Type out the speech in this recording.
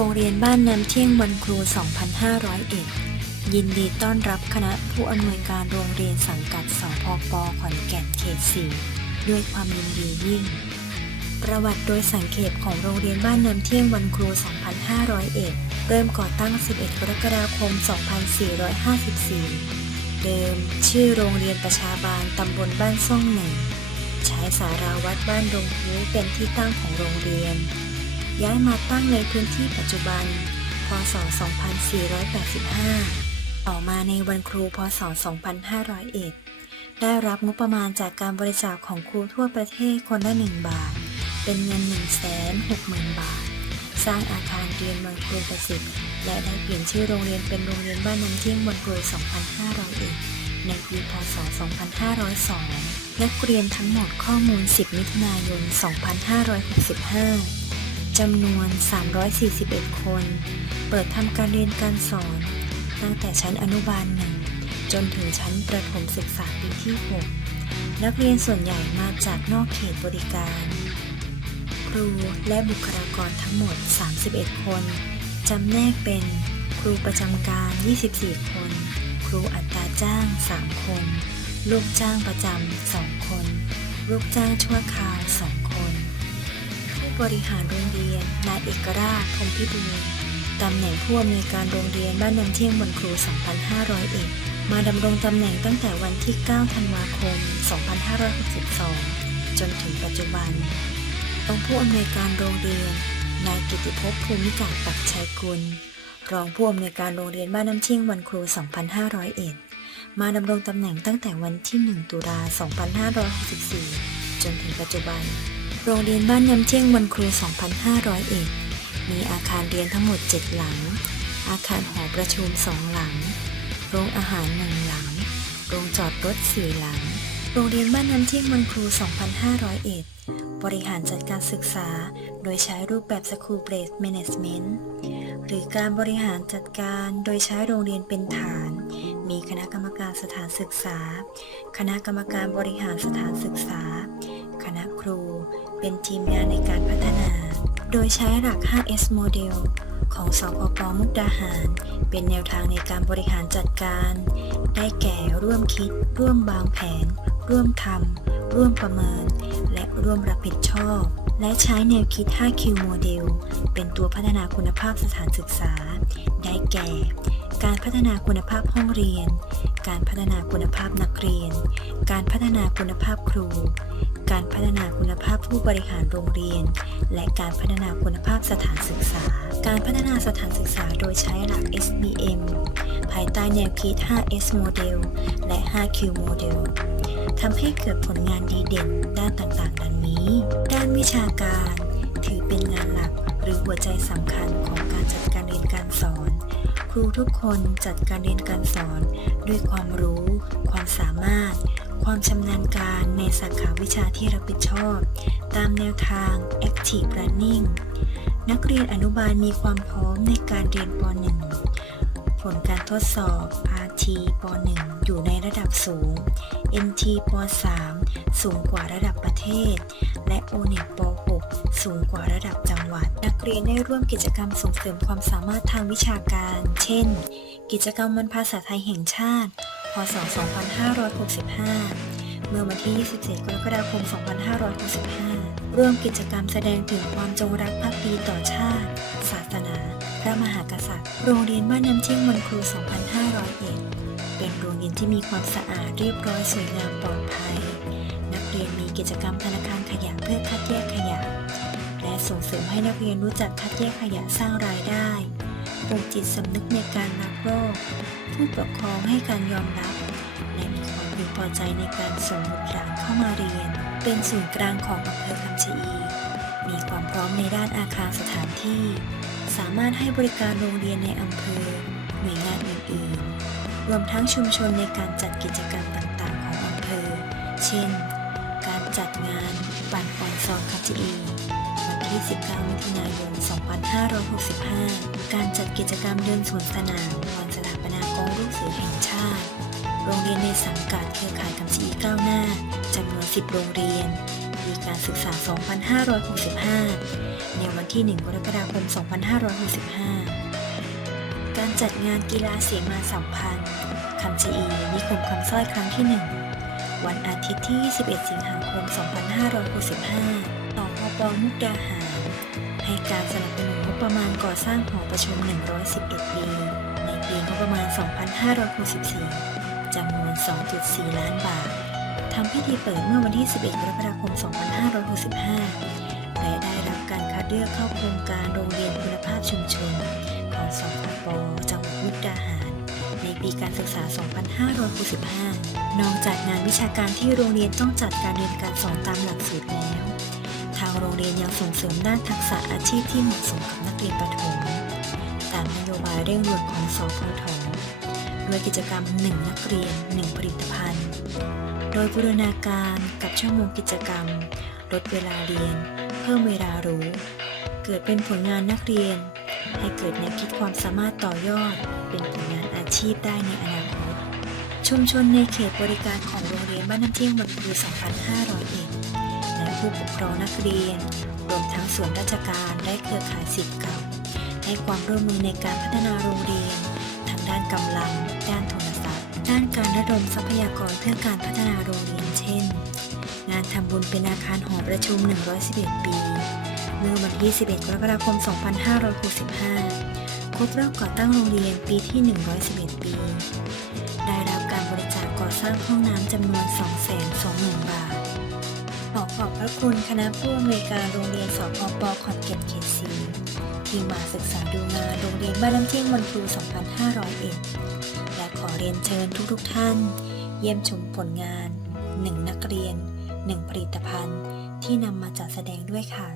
รงเรียนบ้านน้ำเที่ยงวันครู 2501 ยินดีต้อนรับคณะผู้อำนวยการโรงเรียนสังกัดสพปขอนแก่นเขต4ด้วยความยินดียิ่ง ประวัติโดยสังเขปของโรงเรียนบ้านน้ำเที่ยงวันครู 2501 เริ่มก่อตั้ง 11 กรกฎาคม 2454 เดิม ชื่อโรงเรียนประชาบาลตำบลบ้านซ่องหนึ่ง ใช้สาราวัดบ้านดงพูเป็นที่ตั้งของโรงเรียน ย้ายมาตั้งในพื้นที่ปัจจุบัน พศ 2485 ต่อมาในวันครู พศ 2501 ได้รับงบประมาณจากการบริจาคของครูทั่วประเทศคนละ 1 บาท เป็นเงิน 160,000 บาท สร้างอาคารเรียนวันครูประสิทธิ์และได้เปลี่ยนชื่อโรงเรียนเป็นโรงเรียนบ้านน้ำเที่ยงวันครู 2501 ในปีพศ 2502 นักเรียนทั้งหมดข้อมูล 10 มิถุนายน 2565 จำนวน 341 คน เปิดทำการเรียนการสอน ตั้งแต่ชั้นอนุบาลหนึ่งจนถึงชั้นประถมศึกษาปีที่ 6 นักเรียนส่วนใหญ่มาจากนอกเขตบริการ ครูและบุคลากรทั้งหมด 31 คน จำแนกเป็น ครูประจำการ 24 คน ครูอัตราจ้าง 3 คน ลูกจ้างประจำ 2 คน ลูกจ้างชั่วคราว 2 บริหารโรงเรียน นายเอกราชพรหมพิบูลตำแหน่งผู้อำนวยการโรงเรียนบ้านน้ำเที่ยงบนครู 2501 มาดำรงตำแหน่งตั้งแต่วันที่ 9 ธันวาคม 2562 จนถึงปัจจุบันรองผู้อำนวยการโรงเรียน นายกิติภพภูมิการปักชัยกุล รองผู้อำนวยการโรงเรียนบ้านน้ำเที่ยงวันครู 2501 มาดำรงตำแหน่งตั้งแต่วันที่ 1 ตุลา 2564 จนถึงปัจจุบัน โรงเรียนบ้านน้ำเที่ยงวันครู 2501 มีอาคารเรียนทั้งหมด 7 หลัง อาคารหอประชุม 2 หลัง โรงอาหาร 1 หลัง โรงจอดรถ 4 หลัง โรงเรียนบ้านน้ำเที่ยงวันครู 2501 บริหารจัดการศึกษา โดยใช้รูปแบบ School Based Management หรือการบริหารจัดการโดยใช้โรงเรียนเป็นฐาน มีคณะกรรมการสถานศึกษา คณะกรรมการบริหารสถานศึกษา คณะครู เป็นทีมงานในการพัฒนา โดยใช้หลัก 5S Model ของสอปปมุกดาหาร เป็นแนวทางในการบริหารจัดการ ได้แก่ร่วมคิด ร่วมวางแผน ร่วมทำร่วมประเมิน และร่วมรับผิดชอบ และใช้แนวคิด 5Q Model เป็นตัวพัฒนาคุณภาพสถานศึกษา ได้แก่ การพัฒนาคุณภาพห้องเรียน การพัฒนาคุณภาพนักเรียน การพัฒนาคุณภาพครู การพัฒนาคุณภาพผู้บริหารโรงเรียน และการพัฒนาคุณภาพสถานศึกษา การพัฒนาสถานศึกษาโดยใช้หลัก SBM ภายใต้แนวคิด 5S Model และ 5Q Model ทำให้เกิดผลงานดีเด่นด้านต่างๆ ดังนี้ ด้านวิชาการ ถือเป็นงานหลักหรือหัวใจสำคัญของการจัดการเรียนการสอน ครูทุกคนจัดการเรียนการสอน ด้วยความรู้ ความสามารถ ความชำนาญการในสาขาวิชาที่รับผิดชอบ ตามแนวทาง Active Learning นักเรียนอนุบาลมีความพร้อมในการเรียนป .1 ผลการทดสอบ RT ป .1 อยู่ในระดับสูง NT ป .3 สูงกว่าระดับประเทศ และ ONET ป .6 สูงกว่าระดับจังหวัด นักเรียนได้ร่วมกิจกรรมส่งเสริมความสามารถทางวิชาการ เช่น กิจกรรมวันภาษาไทยแห่งชาติ พศ 2565 เมื่อวันที่ 27 กรกฎาคม 2565 ร่วมกิจกรรมแสดงถึงความจงรักภักดีต่อชาติ ศาสนา พระมหากษัตริย์ โรงเรียนบ้านน้ำชี่งวันครู 2501 เป็นโรงเรียนที่มีความสะอาดเรียบร้อยสวยงามปลอดภัย นักเรียนมีกิจกรรมธนาคารขยะเพื่อคัดแยกขยะ และส่งเสริมให้นักเรียนรู้จักคัดแยกขยะสร้างรายได้ปลูกจิตสำนึกในการรักโลกผู้ปกครองให้การยอมรับ และมีความพึงพอใจในการส่งบุตรหลานเข้ามาเรียน เป็นศูนย์กลางของอำเภอคำชะอี มีความพร้อมในด้านอาคารสถานที่ สามารถให้บริการโรงเรียนในอำเภอ หน่วยงานอื่นๆ รวมทั้งชุมชนในการจัดกิจกรรมต่างๆ ของอำเภอ เช่น การจัดงานปั่นปอนซองคำชะอีวันที่ 19 มิถุนายน 2565 การจัดกิจกรรมเดินสวนสนามวันสถาปนากองลูกเสือแห่งชาติ โรงเรียนในสังกัดเครือข่ายกำชีก้าวหน้าจำนวน 10 โรงเรียนปีการศึกษา 2565 ในวันที่ 1 กรกฎาคม 2565 การจัดงานกีฬาเสมาสัมพันธ์คำชะอีนิคมคำสร้อยครั้งที่ 1 วันอาทิตย์ที่ 21 สิงหาคม 2565ต่อพปมุกดาหาร ให้การสนับสนุนงบประมาณก่อสร้างหอประชุม 111 ปี ในปีงบประมาณ 2564จำนวน 2.4 ล้านบาท ทำพิธีเปิดเมื่อวันที่ 11กรกฎาคม 2565 และได้รับการคัดเลือกเข้าโครงการโรงเรียนคุณภาพชุมชน ของสพปจังหวัดมุกดาหาร ในปีการศึกษา 2565 นอกจากงานวิชาการที่โรงเรียนต้องจัดการเรียนการสอนตามหลักสูตรแล้ว ทางโรงเรียนยังส่งเสริมด้านทักษะอาชีพที่เหมาะสมกับนักเรียนประถม ตามนโยบายเร่งด่วนของสพทด้วยกิจกรรม 1 นักเรียน 1 ผลิตภัณฑ์ โดยบูรณาการกับชั่วโมงกิจกรรม ลดเวลาเรียน เพิ่มเวลารู้ เกิดเป็นผลงานนักเรียน ให้เกิดแนวคิดความสามารถต่อยอด เป็นผลงานอาชีพได้ในอนาคต ชุมชนในเขตบริการของโรงเรียนบ้านน้ำเที่ยงวันครู2501และผู้ปกครองนักเรียน รวมทั้งส่วนราชการและเครือข่ายสิทธิ์เก่าให้ความร่วมมือในการพัฒนาโรงเรียน ทางด้านกำลัง ด้านทรศัพท์ ด้านการระดมทรัพยากรเพื่อการพัฒนาโรงเรียนเช่น งานทำบุญเป็นอาคารหอประชุม 111 ปี เมื่อวันที่ 11 กรกฎาคม 2565 ครบรอบก่อตั้งโรงเรียนปีที่ 111 ปี ได้รับการบริจาคก่อสร้างห้องน้ำจำนวน 220,000 บาท ขอขอบพระคุณคณะผู้อำนวยการโรงเรียนสพปขอนแก่นเขตสีที่มาศึกษาดูงานโรงเรียนบ้านน้ำเที่ยงวันครู 2501 เรียนเชิญทุกๆท่าน เยี่ยมชมผลงาน 1 นักเรียน 1 ผลิตภัณฑ์ ที่นำมาจัดแสดงด้วยค่ะ